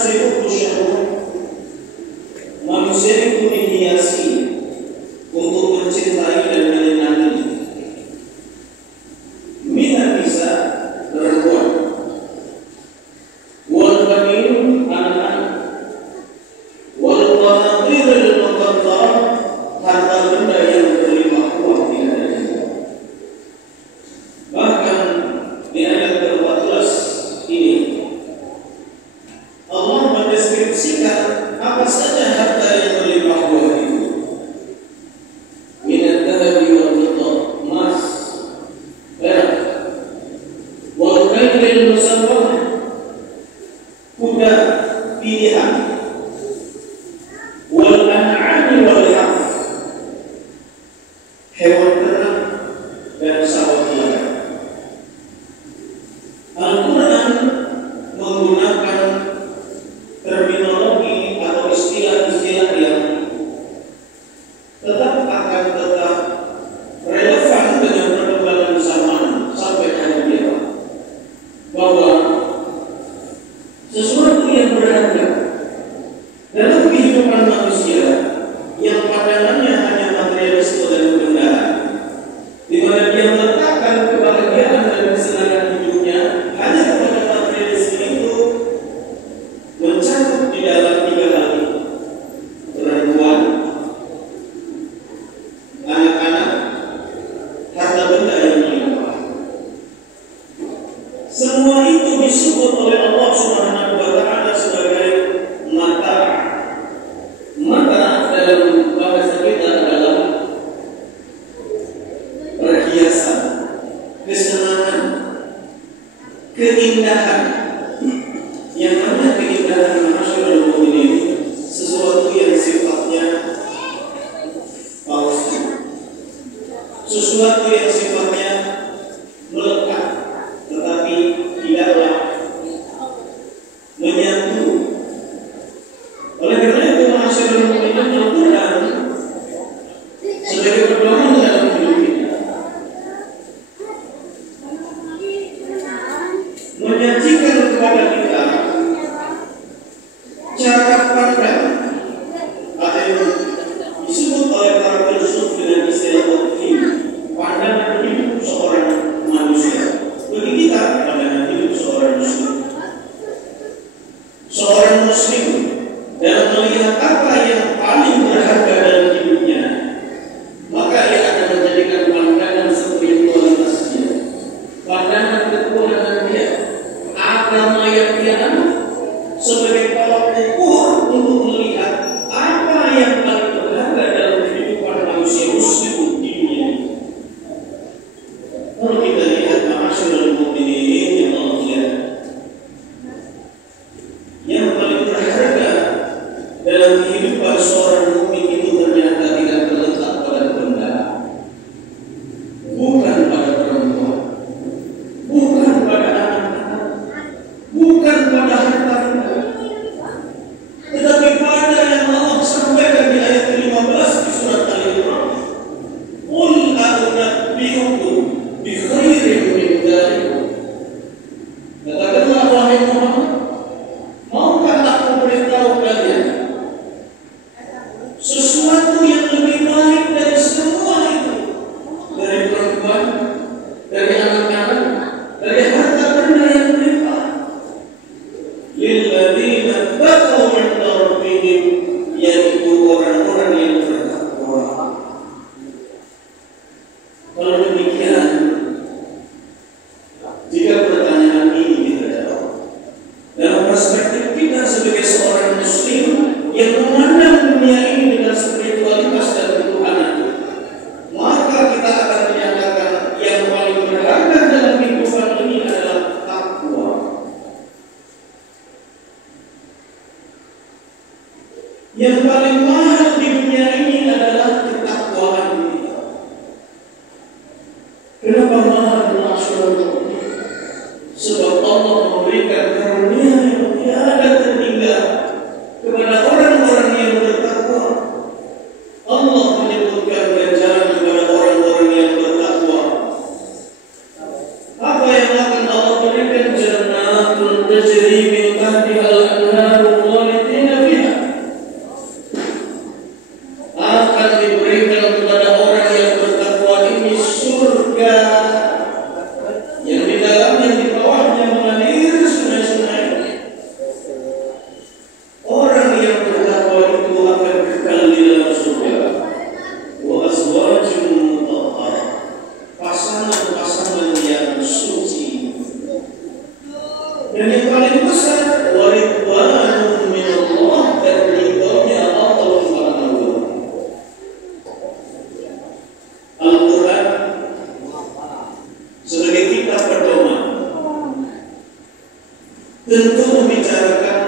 sibuk syahwat. Manusia itu dihiasi untuk mencintai dan menyenangi. Mina bisa perempuan, wal banin anak-anak, wal qanatiril muqantarah, harta benda yang berlimpah ruah di hadapannya. Bahkan di ayat ke-14 ini Allah mendeskripsikan apa saja harta yang berlimpah ruah itu. Minat dahabi wal fiddah, emas, perak, wal khailil musawwamah, kuda pilihan, wal an'ami wal harth, hewan ternak dan sawah liar. Al-Quran menggunakan terminologi atau istilah-istilah yang tetap akan tetap relevan dengan perkembangan zaman sampai hari ini, bahwa sesuatu yang berharga dalam kehidupan manusia yang pandangannya hanya materialisme dan kebenaran, di mana dia meletakkan kebahagiaan dan kesenangan hidupnya hanya kepada materialisme itu, mencakup di dalam 3 hal ini: perempuan, anak-anak, harta benda yang melimpah. Semua itu disebut oleh Allah Subhanahu wa Ta'ala sebagai mata. Mata dalam bahasa kita adalah perhiasan, kesenangan, keindahan. Yang mana keindahan masyarakat ini sesuatu yang sifatnya palsu, sesuatu yang sifatnya melekat, tetapi tidaklah menyatu. Oleh karena itu masyarakat ini Al-Quran sebagai pedoman dalam hidup kita menyajikan kepada kita cara pandang atau yang disebut oleh para filsuf dengan istilah optim, pandangan hidup seorang manusia. Bagi kita, pandangan hidup seorang muslim. Seorang muslim dalam melihat apa yang paling berharga dalam hidupnya, maka ia akan menjadikan pandangan spiritualitasnya, pandangan kekuatan dia, agama yang dia anut sebagai tolak ukur untuk melihat apa yang paling berharga dalam kehidupan manusia muslim di dunia ini. Kalau kita lihat ma'asyiral mu'minin yang Allah lihat, yang paling berharga dalam kehidupan seorang mukmin itu ternyata tidak terletak pada benda, bukan pada perempuan, bukan pada anak-anak, bukan pada harta benda, tetapi pada yang Allah sampaikan di ayat 15 di surat Al-Imran. Qul a'unabbi'ukum bi khairin min dzalikum. Katakanlah wahai Muhammad, maukah aku beritahu kalian sesuatu yang lebih baik dari semua itu, dari perempuan, dari anak-anak, dari harta benda yang berlimpah. Lilladzina taqaw 'inda rabbihim, yaitu orang-orang yang bertakwa. Kalau demikian, jika pertanyaan ini kita jawab dalam perspektif kita sebagai seorang muslim yang memandang dunia ini dengan spiritualitas dan ketuhanan, maka kita akan menyatakan yang paling berharga dalam kehidupan ini adalah takwa. Yang paling mahal di dunia ini adalah ketakwaan kita. Kenapa mahal masyarakat? Sebab Allah memberikan karunia yang tiada terhingga kepada orang-orang yang bertakwa. Allah menyebutkan ganjaran kepada orang-orang yang bertakwa. Apa yang akan Allah berikan? Jannatun tajri min tahtiha al-anharu khalidina fiha. Akan diberikan kepada orang yang bertakwa ini surga yang di dalamnya, di bawahnya mengalir sungai-sungai. Orang yang bertakwa itu akan kekal di dalam surga. Wa azwajun mutahharah, pasangan-pasangan yang suci. Dan yang paling besar, wa ridwanun minallah, dan ridhonya Allah Subhanahu. Al-Quran sebagai kitab pedoman tentu membicarakan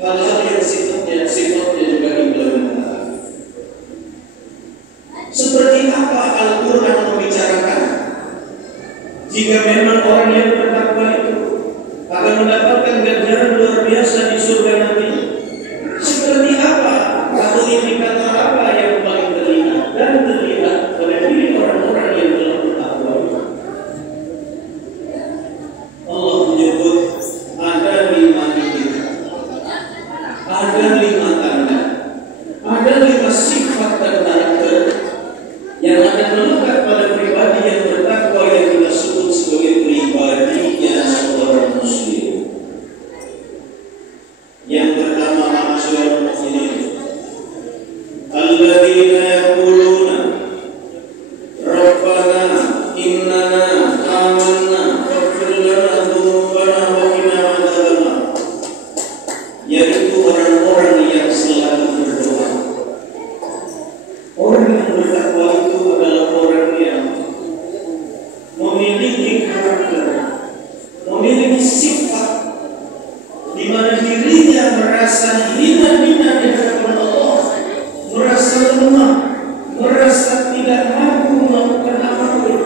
hal-hal yang sifatnya juga implementatif. Seperti apa Al-Quran membicarakan jika memang orang yang bertakwa itu akan mendapatkan ganjaran luar biasa di surga nanti? Seperti apa atau indikator apa yang paling terlihat dan terlihat pada diri orang-orang yang telah bertakwa? Allah menyebut ada 5 indikator, ada 5 tanda, ada 5 sifat dan karakter yang akan melekat pada pribadi yang bertakwa yang kita sebut sebagai pribadinya seorang muslim. Yang pertama, ma'asyiral muslimin, alladzina yaquluna rabbana innana amanna faghfir lana dzunubana wa qina adzabannar, yaitu orang-orang yang selalu berdoa. Orang yang bertakwa itu adalah orang yang memiliki karakter, memiliki sifat di mana dirinya merasa hina-hina di hadapan Allah, merasa lemah, merasa tidak mampu melakukan apapun.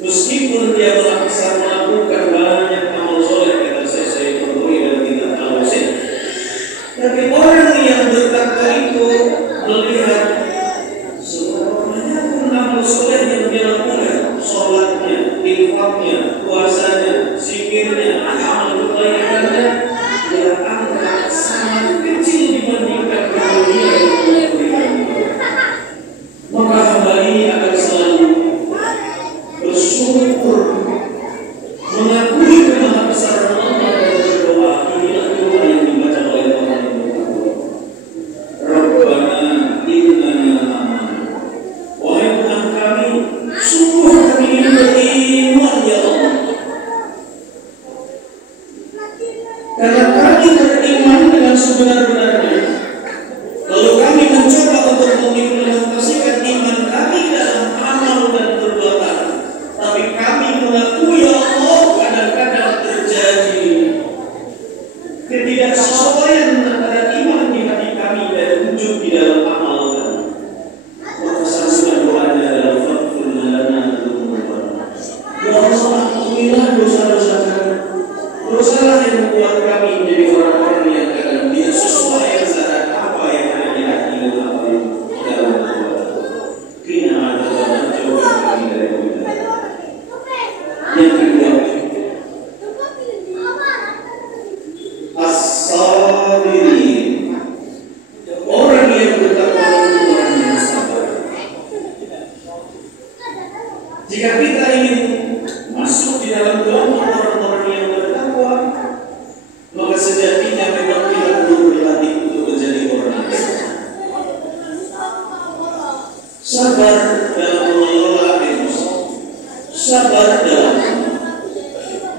Meskipun dia bisa melakukan banyak amal soleh, kata saya Barburi dan tidak tahu sih. Tapi orang yang bertakwa itu melihat semuanya pun amal soleh yang dia lakukan, sholatnya, infaknya, puasanya, zikirnya, amal kebaikannya, dia anggap sangat kecil dibandingkan karunia yang Allah berikan. Maka hamba ini akan selalu bersyukur, mengakui kemahabesaran Allah dan berdoa. Inilah doa yang dibaca oleh orang yang bertakwa. Rabbana innana amanna, wahai Tuhan kami, sungguh kami ini beriman ya Allah. Karena kami beriman dengan sebenar-benarnya, lalu kami mencoba untuk mengimplementasikan iman kami dalam amal dan perbuatan. Tapi kami mengakui ya Allah, kadang-kadang terjadi ketidaksesuaian antara iman di hati kami dan wujud di dalam amal kami. Maka salah doanya adalah faghfir lana dzunubana. Ya Allah, ampunilah dosa-dosa kami. Dosalah yang membuat kami menjadi orang-orang yang kadang tidak sesuai antara apa yang ada di hati dan apa yang dalam perbuatan. Qina adzabannar, jauhkan kami dari neraka. Yang kedua, as-sabirin. Orang yang bertakwa itu orang yang sabar. Jika kita ingin masuk di dalam kelompok orang-orang yang bertakwa, maka sejatinya memang kita perlu berlatih untuk menjadi orang yang sabar dalam mengelola emosi, sabar dalam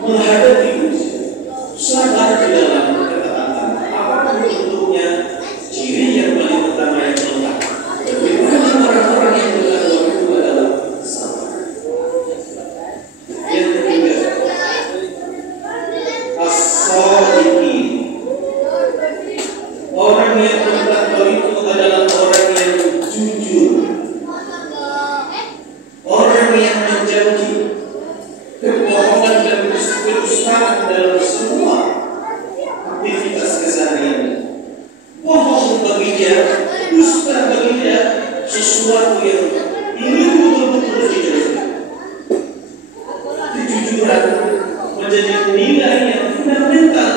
menghadapi ujian, sabar di dalam ketaatan. Apapun bentuknya, ciri yang paling utama yang melekat bagaimana orang-orang yang bertakwa itu adalah sabar. Yang ketiga, as-shadiqin. Orang yang bertakwa itu adalah orang yang jujur, orang yang menjanji kebohongan dan kedustaan dalam semua aktivitas kesehariannya. Bohong bagi dia, dusta bagi dia, sesuatu yang ini betul-betul dijauhi. Kejujuran menjadi nilai yang fundamental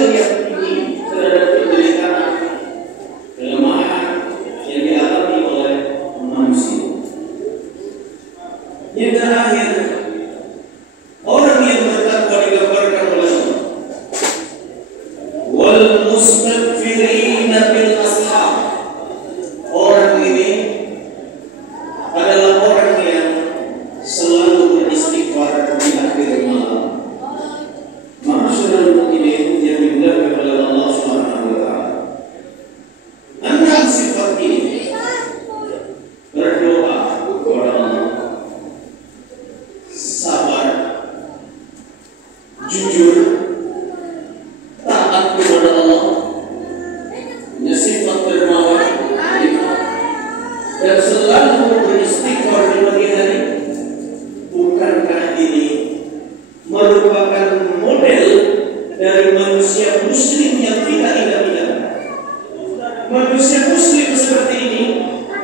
sosial yang tinggi terhadap penderitaan, kelemahan yang dialami oleh manusia. Yang terakhir, orang yang bertakwa digambarkan oleh Allah. Wal mustaghfirina bil ashab. Orang ini adalah orang yang selalu beristighfar di akhir malam. Ma'asyiral mukminin yang dimuliakan oleh Allah Subhanahu wa taala. Antara sifat ini berdoa kepada Allah, sabar, jujur, taat kepada Allah, punya sifat dermawan, dan selalu beristighfar di pagi hari. Bukankah ini merupakan model dari manusia muslim yang tidak idah-idah? Manusia muslim seperti ini,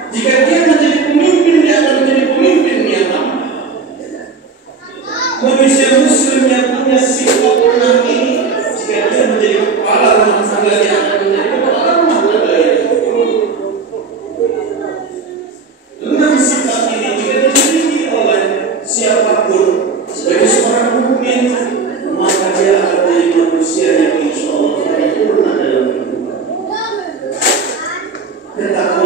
jika dia menjadi pemimpin, dia akan menjadi pemimpin yang amanah. Manusia muslim yang punya sifat enam ini, jika dia menjadi kepala rumah tangga, dia akan menjadi kepala rumah tangga yang enam sifat ini jika dimiliki oleh siapapun sebagai seorang mukmin, maka dia akan menjadi manusia yang insya Allah sempurna dalam kehidupan. Ketakwaan